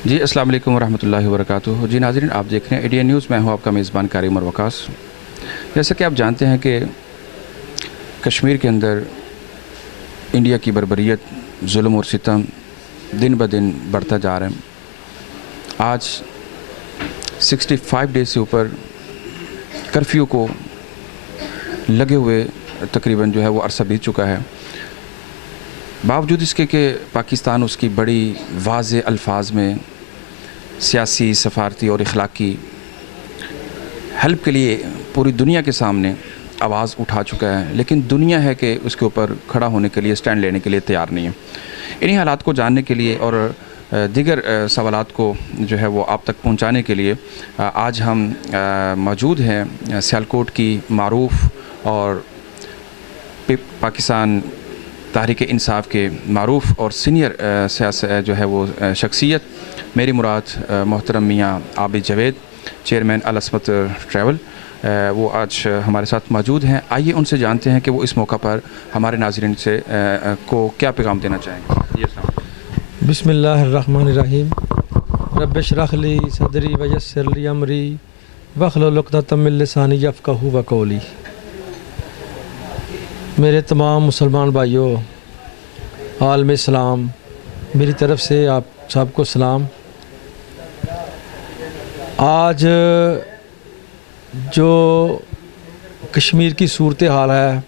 जी अस्सलाम वालेकुम रहमतुल्लाहि व बरकातुहू। जी नाज़रीन, आप देख रहे हैं एडीएन न्यूज़। मैं हूं आपका मेज़बान कारी उमर वकास। जैसा कि आप जानते हैं कि कश्मीर के अंदर इंडिया की बर्बरियत, जुल्म और सितम दिन ब दिन बढ़ता जा रहा है। आज 65 डेज़ से ऊपर कर्फ्यू को लगे हुए तकरीबन जो है वो अरसा बीत चुका है। बावजूद इसके कि पाकिस्तान उसकी बड़ी वाज़े अल्फाज में सियासी, सफारती और इखलाकी हेल्प के लिए पूरी दुनिया के सामने आवाज़ उठा चुका है, लेकिन दुनिया है कि उसके ऊपर खड़ा होने के लिए, स्टैंड लेने के लिए तैयार नहीं है। इन्हीं हालात को जानने के लिए और दीगर सवालात को जो है वो आप तक पहुंचाने के लिए आज हम मौजूद हैं सियालकोट की मारूफ़ और पाकिस्तान तहरीक इंसाफ के मारूफ़ और सीनियर जो है वो शख्सियत, मेरी मुराद मोहतरम मियाँ आबिद जवेद, चेयरमैन अल अस्मत ट्रैवल, वो आज हमारे साथ मौजूद हैं। आइए उनसे जानते हैं कि वो इस मौका पर हमारे नाज़रीन से को क्या पैगाम देना चाहेंगे। बिस्मिल्लाहिर्रहमानिर्रहीम। रब्बिश इश्रह ली सदरी व यस्सिर ली अमरी वहलुल उक़दतम मिन लिसानी यफ़क़हू क़ौली। मेरे तमाम मुसलमान भाइयों, आलम इस्लाम, मेरी तरफ़ से आप सबको सलाम। आज जो कश्मीर की सूरत हाल है,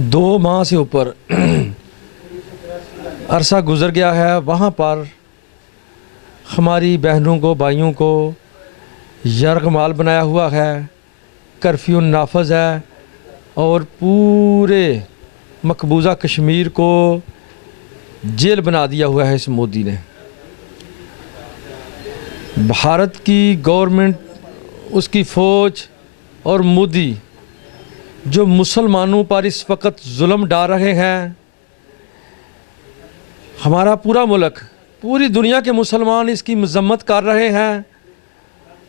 2 माह से ऊपर अरसा गुज़र गया है। वहाँ पर हमारी बहनों को, भाइयों को यरगमाल बनाया हुआ है, कर्फ्यू नाफज है और पूरे मकबूजा कश्मीर को जेल बना दिया हुआ है इस मोदी ने। भारत की गवर्नमेंट, उसकी फ़ौज और मोदी जो मुसलमानों पर इस वक्त जुल्म डाल रहे हैं, हमारा पूरा मुल्क, पूरी दुनिया के मुसलमान इसकी मज़म्मत कर रहे हैं।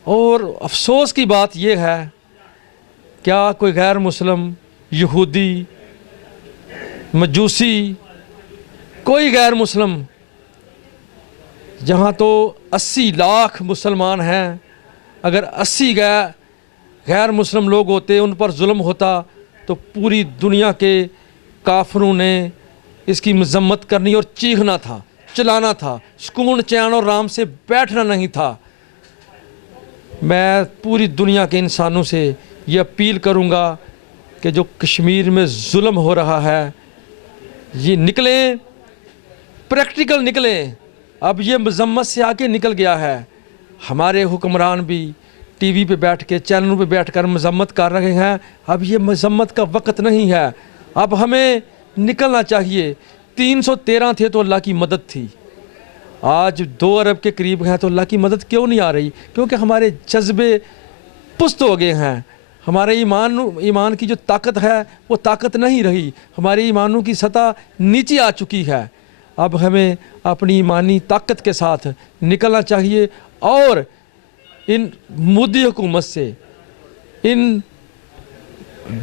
और अफसोस की बात यह है, क्या कोई गैर मुस्लिम, यहूदी, मजूसी, कोई गैर मुस्लिम, जहाँ तो 80 लाख मुसलमान हैं, अगर 80 गैर मुस्लिम लोग होते, उन पर जुल्म होता, तो पूरी दुनिया के काफिरों ने इसकी मज़म्मत करनी और चीखना था, चिल्लाना था, सुकून, चैन और आराम से बैठना नहीं था। मैं पूरी दुनिया के इंसानों से ये अपील करूँगा कि जो कश्मीर में जुल्म हो रहा है, ये निकलें, प्रैक्टिकल निकलें। अब ये मज़म्मत से आके निकल गया है। हमारे हुक्मरान भी टीवी पे बैठ के, चैनलों पे बैठकर मज़म्मत कर रहे हैं। अब ये मज़म्मत का वक्त नहीं है, अब हमें निकलना चाहिए। 313 थे तो अल्लाह की मदद थी, आज 2 अरब के करीब हैं तो अल्लाह की मदद क्यों नहीं आ रही? क्योंकि हमारे जज्बे पुस्त हो गए हैं। हमारे ईमान की जो ताकत है वो ताकत नहीं रही, हमारे ईमानों की सतह नीचे आ चुकी है। अब हमें अपनी ईमानी ताकत के साथ निकलना चाहिए और इन मोदी हुकूमत से, इन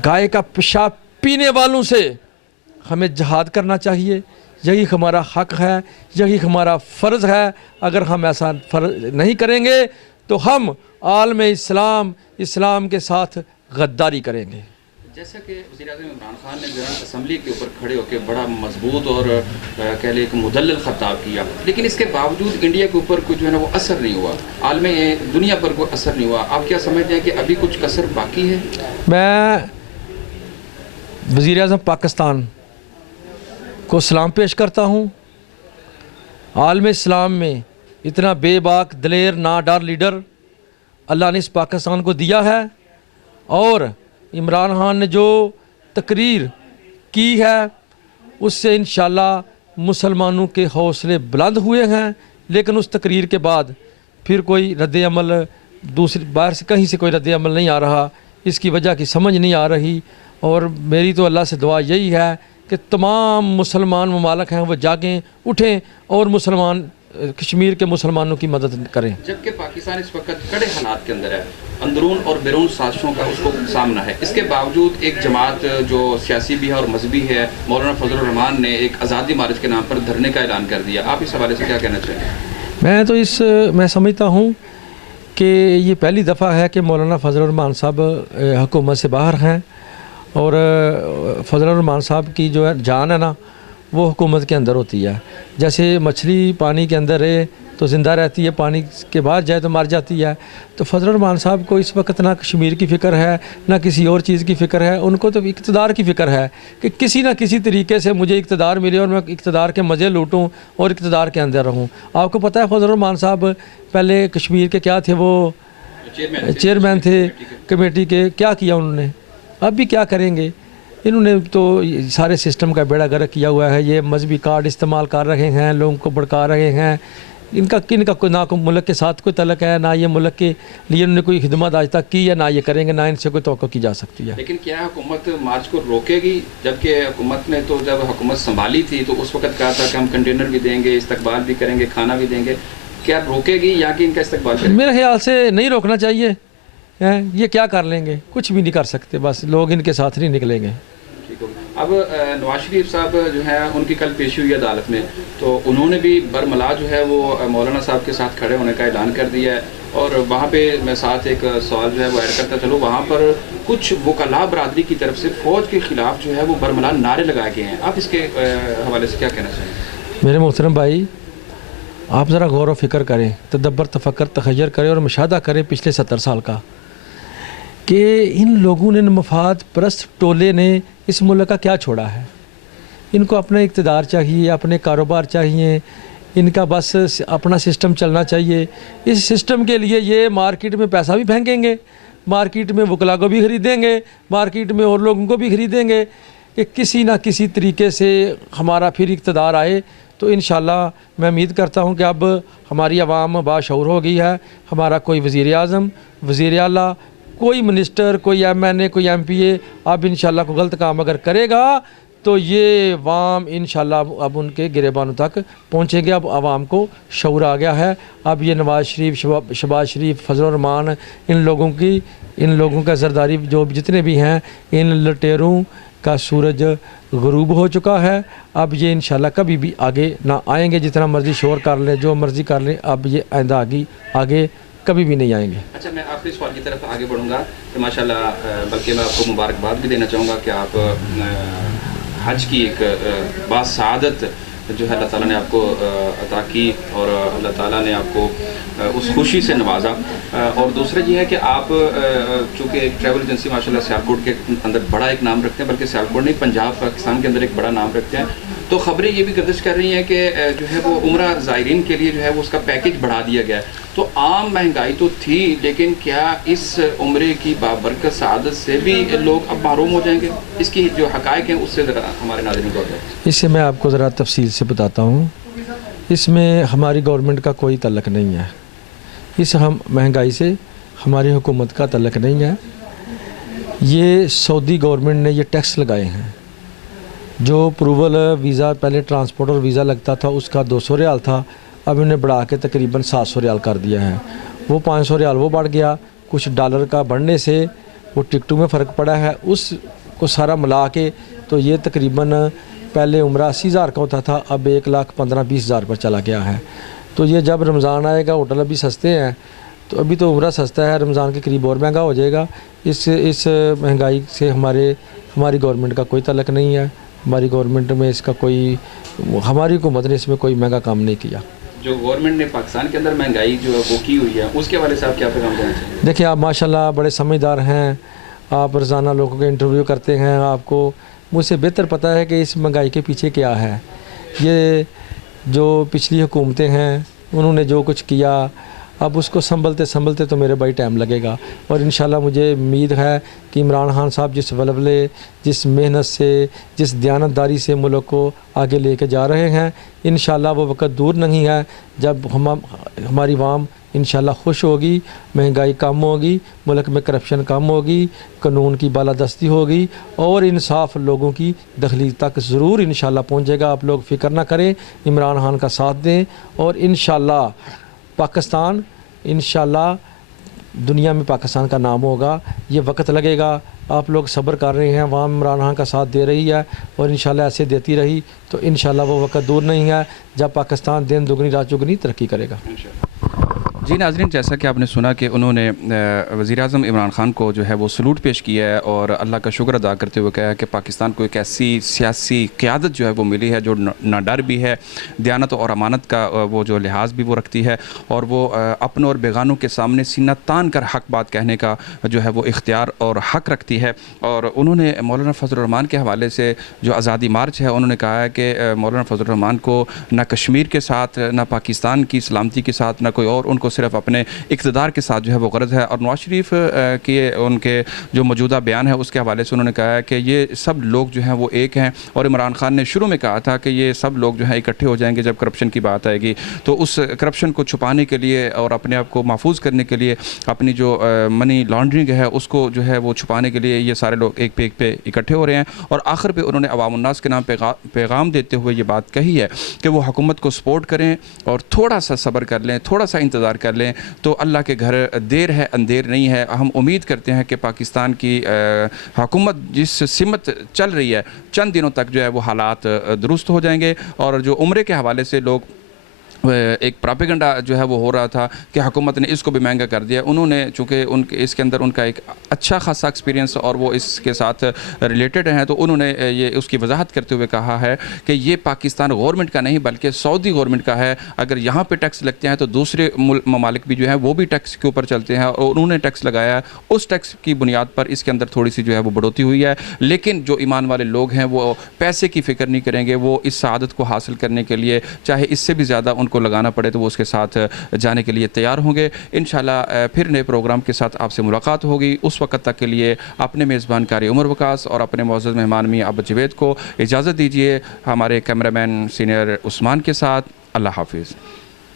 गाय का पेशाब पीने वालों से हमें जहाद करना चाहिए। यही हमारा हक है, यही हमारा फ़र्ज़ है। अगर हम ऐसा फ़र्ज़ नहीं करेंगे तो हम आलम इस्लाम के साथ गद्दारी करेंगे। जैसा कि वज़ीर-ए-आज़म इमरान खान ने जो है असम्बली के ऊपर खड़े होकर बड़ा मजबूत और कह लें एक मुदल्लल ख़िताब किया, लेकिन इसके बावजूद इंडिया के ऊपर कोई जो है ना वो असर नहीं हुआ, आलम दुनिया पर कोई असर नहीं हुआ। आप क्या समझते हैं कि अभी कुछ कसर बाकी है? मैं वज़ीर-ए-आज़म पाकिस्तान को सलाम पेश करता हूँ। आलम इस्लाम में इतना बेबाक, दलेर, नाडार लीडर अल्लाह ने इस पाकिस्तान को दिया है और इमरान खान ने जो तकरीर की है उससे इंशाल्लाह मुसलमानों के हौसले बुलंद हुए हैं। लेकिन उस तकरीर के बाद फिर कोई रद्द अमल, दूसरी बाहर से कहीं से कोई रद्द अमल नहीं आ रहा, इसकी वजह की समझ नहीं आ रही। और मेरी तो अल्लाह से दुआ यही है कि तमाम मुसलमान ममालिक हैं वो जागें, उठें और मुसलमान कश्मीर के मुसलमानों की मदद करें। जबकि पाकिस्तान इस वक्त कड़े हालात के अंदर है, अंदरून और बैरून साजिशों का उसको सामना है, इसके बावजूद एक जमात जो सियासी भी है और मजहबी है, मौलाना फजल रहमान ने एक आज़ादी मार्च के नाम पर धरने का ऐलान कर दिया। आप इस हवाले से क्या कहना चाहेंगे? मैं समझता हूँ कि ये पहली दफ़ा है कि मौलाना फजल रहमान साहब हुकूमत से बाहर हैं और फजल रहमान साहब की जो है जान है ना वो हुकूमत के अंदर होती है। जैसे मछली पानी के अंदर रहे तो ज़िंदा रहती है, पानी के बाहर जाए तो मर जाती है। तो फजल रहमान साहब को इस वक्त ना कश्मीर की फ़िक्र है ना किसी और चीज़ की फ़िक्र है, उनको तो इक़्तिदार की फ़िक्र है कि किसी ना किसी तरीके से मुझे इक़्तिदार मिले और मैं इक़्तिदार के मज़े लूटूँ और इक़्तिदार के अंदर रहूँ। आपको पता है फजल रहमान साहब पहले कश्मीर के क्या थे, वो चेयरमैन थे कमेटी के, क्या किया उन्होंने, अब भी क्या करेंगे। इन्होंने तो सारे सिस्टम का बेड़ा गर्क किया हुआ है। ये मजहबी कार्ड इस्तेमाल कर रहे हैं, लोगों को भड़का रहे हैं। इनका कोई ना कोई मुल्क के साथ कोई तलक है, ना ये मुल्क के लिए उन्होंने कोई खिदमत आज तक की है, ना ये करेंगे, ना इनसे कोई तवक्को की जा सकती है। लेकिन क्या हुकूमत मार्च को रोकेगी? जबकि हुकूमत ने तो जब हुकूमत संभाली थी तो उस वक्त कहा था कि हम कंटेनर भी देंगे, इस्तकबाल भी करेंगे, खाना भी देंगे। क्या रोकेगी या कि इनका इस्तकबाल करेगी? मेरे ख्याल से नहीं रोकना चाहिए। ये क्या कर लेंगे, कुछ भी नहीं कर सकते, बस लोग इनके साथ नहीं निकलेंगे। अब नवाज शरीफ साहब जो है उनकी कल पेशी हुई अदालत में, तो उन्होंने भी बरमला जो है वो मौलाना साहब के साथ खड़े होने का ऐलान कर दिया है। और वहाँ पे मैं साथ एक सवाल जो है वो ऐड करता चलो, वहाँ पर कुछ वकला बरादरी की तरफ से फ़ौज के ख़िलाफ़ जो है वो बरमला नारे लगाए गए हैं। आप इसके हवाले से क्या कहना चाहेंगे? मेरे मोहतरम भाई, आप ज़रा गौर व फिक्र करें, तदब्बर तफक्कर तखय्युर करें और मुशाहदा करें पिछले 70 साल का कि इन लोगों ने, मफाद परस्त टोले ने इस मुल्क का क्या छोड़ा है। इनको अपना इक़्तिदार चाहिए, अपने कारोबार चाहिए, इनका बस अपना सिस्टम चलना चाहिए। इस सिस्टम के लिए ये मार्केट में पैसा भी फेंकेंगे, मार्केट में वकला को भी ख़रीदेंगे, मार्केट में और लोगों को भी ख़रीदेंगे कि किसी ना किसी तरीके से हमारा फिर इक़्तिदार आए। तो इंशाअल्लाह मैं उम्मीद करता हूँ कि अब हमारी आवाम बाशऊर हो गई है। हमारा कोई वज़ीर आज़म, वज़ीर आला, कोई मिनिस्टर, कोई MNA, कोई MPA अब इंशाअल्लाह को गलत काम अगर करेगा तो ये वाम इंशाअल्लाह अब उनके गिरेबानों तक पहुँचेंगे। अब आवाम को शऊर आ गया है। अब ये नवाज़ शरीफ, शहबाज शरीफ, फजल रहमान, इन लोगों का ज़रदारी जो जितने भी हैं, इन लटेरों का सूरज गुरूब हो चुका है। अब ये इंशाअल्लाह कभी भी आगे ना आएंगे, जितना मर्ज़ी शोर कर लें, जो मर्ज़ी कर लें, अब ये आइंदा आगे कभी भी नहीं आएंगे। अच्छा, मैं आखिरी सवाल की तरफ आगे बढ़ूंगा तो माशाल्लाह, बल्कि मैं आपको मुबारकबाद भी देना चाहूँगा कि आप हज की एक बासआदत जो है अल्लाह ताला ने आपको अता की और अल्लाह ताला ने आपको उस खुशी से नवाजा। और दूसरा ये है कि आप चूँकि एक ट्रैवल एजेंसी माशाल्लाह सियालकोट के अंदर बड़ा एक नाम रखते हैं, बल्कि सियालकोट नहीं, पंजाब पाकिस्तान के अंदर एक बड़ा नाम रखते हैं, तो ख़बरें ये भी गर्दिश कर रही हैं कि जो है वो उम्रा ज़ायरीन के लिए जो है वो उसका पैकेज बढ़ा दिया गया है। तो आम महंगाई तो थी, लेकिन क्या इस उम्रे की बाबरकत सआदत से भी लोग अब महरूम हो जाएंगे? इसकी जो हक़ाइक़ हैं उससे ज़रा हमारे नाज़रीन को बताएं। इससे मैं आपको ज़रा तफसील से बताता हूँ। इसमें हमारी गवर्नमेंट का कोई तल्लक नहीं है, इस हम महंगाई से हमारी हुकूमत का तल्लक नहीं है। ये सऊदी गवर्नमेंट ने ये टैक्स लगाए हैं। जो अप्रूवल वीज़ा, पहले ट्रांसपोर्ट और वीज़ा लगता था उसका 200 रियाल था, अब इन्हें बढ़ा के तकरीबन 700 रियाल कर दिया है। वो 500 रियाल वो बढ़ गया, कुछ डॉलर का बढ़ने से वो टिकटों में फ़र्क पड़ा है, उसको सारा मिला के तो ये तकरीबन पहले उम्रा 80,000 का होता था, अब 1,15,20,000 पर चला गया है। तो ये जब रमज़ान आएगा, होटल अभी सस्ते हैं, तो अभी तो उम्रा सस्ता है, रमज़ान के करीब और महंगा हो जाएगा। इस महंगाई से हमारी गवर्नमेंट का कोई तल्लक नहीं है। हमारी गवर्नमेंट में इसका कोई, हमारी हुकूमत ने इसमें कोई महंगा काम नहीं किया। जो गवर्नमेंट ने पाकिस्तान के अंदर महंगाई जो है वो की हुई है, उसके वाले साहब क्या पैगाम देना चाहिए? देखिए, आप माशाल्लाह बड़े समझदार हैं, आप रोज़ाना लोगों के इंटरव्यू करते हैं, आपको मुझसे बेहतर पता है कि इस महंगाई के पीछे क्या है। ये जो पिछली हुकूमतें हैं उन्होंने जो कुछ किया, अब उसको संभलते तो मेरे भाई टाइम लगेगा। और इंशाल्लाह मुझे उम्मीद है कि इमरान खान साहब जिस वलवले, जिस मेहनत से, जिस दयानतदारी से मुल्क को आगे लेके जा रहे हैं, इंशाल्लाह वो वक्त दूर नहीं है जब हमारी आवाम इंशाल्लाह खुश होगी, महंगाई कम होगी, मुल्क में करप्शन कम होगी, कानून की बालादस्ती होगी और इंसाफ लोगों की दखलीज तक ज़रूर इंशाल्लाह पहुँचेगा। आप लोग फ़िक्र ना करें, इमरान खान का साथ दें और इंशाल्लाह पाकिस्तान इंशाल्लाह दुनिया में पाकिस्तान का नाम होगा। ये वक्त लगेगा, आप लोग सब्र कर रहे हैं, वहाँ इमरान खान का साथ दे रही है और इंशाल्लाह ऐसे देती रही तो इंशाल्लाह वो वक्त दूर नहीं है जब पाकिस्तान दिन दुगनी रात चौगुनी तरक्की करेगा। जी नाज़रीन, जैसा कि आपने सुना कि उन्होंने वज़ीर-ए-आज़म इमरान ख़ान को जो है वो सलूट पेश किया है और अल्लाह का शुक्र अदा करते हुए कहा है कि पाकिस्तान को एक ऐसी सियासी क़यादत जो है वो मिली है जो ना डर भी है, दयानत और अमानत का वो जो लिहाज भी वो रखती है और वो अपनों और बेगानों के सामने सीना तान कर हक़ बात कहने का जो है वो इख्तियार और हक़ रखती है। और उन्होंने मौलाना फ़ज़लुर रहमान के हवाले से जो आज़ादी मार्च है उन्होंने कहा है कि मौलाना फ़ज़लुर रहमान को ना कश्मीर के साथ, ना पाकिस्तान की सलामती के साथ, ना कोई और, उनको सिर्फ अपने इक़्तिदार के साथ जो है वो गर्ज़ है। और नवाज़ शरीफ के उनके जो मौजूदा बयान है उसके हवाले से उन्होंने कहा है कि ये सब लोग जो हैं वो एक हैं और इमरान खान ने शुरू में कहा था कि ये सब लोग जो हैं इकट्ठे हो जाएंगे जब करप्शन की बात आएगी। तो उस करप्शन को छुपाने के लिए और अपने आप को महफूज करने के लिए, अपनी जो मनी लॉन्ड्रिंग है उसको जो है वो छुपाने के लिए ये सारे लोग एक पे इकट्ठे हो रहे हैं। और आखिर पे उन्होंने अवामुन्नास के नाम पैगाम देते हुए ये बात कही है कि वो हुकूमत को सपोर्ट करें और थोड़ा सा सब्र कर लें, थोड़ा सा इंतज़ार कर लें तो अल्लाह के घर देर है अंधेर नहीं है। हम उम्मीद करते हैं कि पाकिस्तान की हुकूमत जिस सिमत चल रही है चंद दिनों तक जो है वो हालात दुरुस्त हो जाएंगे। और जो उम्रे के हवाले से लोग एक प्रोपेगेंडा जो है वो हो रहा था कि हुकूमत ने इसको भी महंगा कर दिया, उन्होंने चूँकि उनके इसके अंदर उनका एक अच्छा खासा एक्सपीरियंस और वो इसके साथ रिलेटेड हैं तो उन्होंने ये उसकी वजाहत करते हुए कहा है कि ये पाकिस्तान गवर्नमेंट का नहीं बल्कि सऊदी गवर्नमेंट का है। अगर यहाँ पे टैक्स लगते हैं तो दूसरे ममालिक भी जो है वो भी टैक्स के ऊपर चलते हैं और उन्होंने टैक्स लगाया है, उस टैक्स की बुनियाद पर इसके अंदर थोड़ी सी जो है वो बढ़ोतरी हुई है। लेकिन जो ईमान वाले लोग हैं वो पैसे की फ़िक्र नहीं करेंगे, वो इस सआदत को हासिल करने के लिए चाहे इससे भी ज़्यादा उनको लगाना पड़े तो वो उसके साथ जाने के लिए तैयार होंगे। इंशाल्लाह फिर नए प्रोग्राम के साथ आपसे मुलाकात होगी। उस वक्त तक के लिए अपने मेज़बान कारी उमर वकास और अपने मौजूद मेहमान मियां अब्बा जवेद को इजाज़त दीजिए। हमारे कैमरामैन सीनियर उस्मान के साथ अल्लाह हाफिज़।